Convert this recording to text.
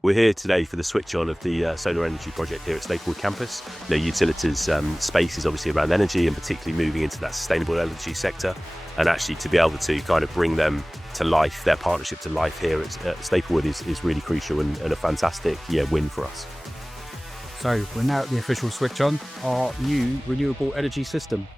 We're here today for the switch on of the solar energy project here at Staplewood campus. Utilita's space is obviously around energy and particularly moving into that sustainable energy sector. And actually to be able to kind of bring them to life, their partnership to life here at Staplewood is really crucial and a fantastic win for us. So we're now at the official switch on our new renewable energy system.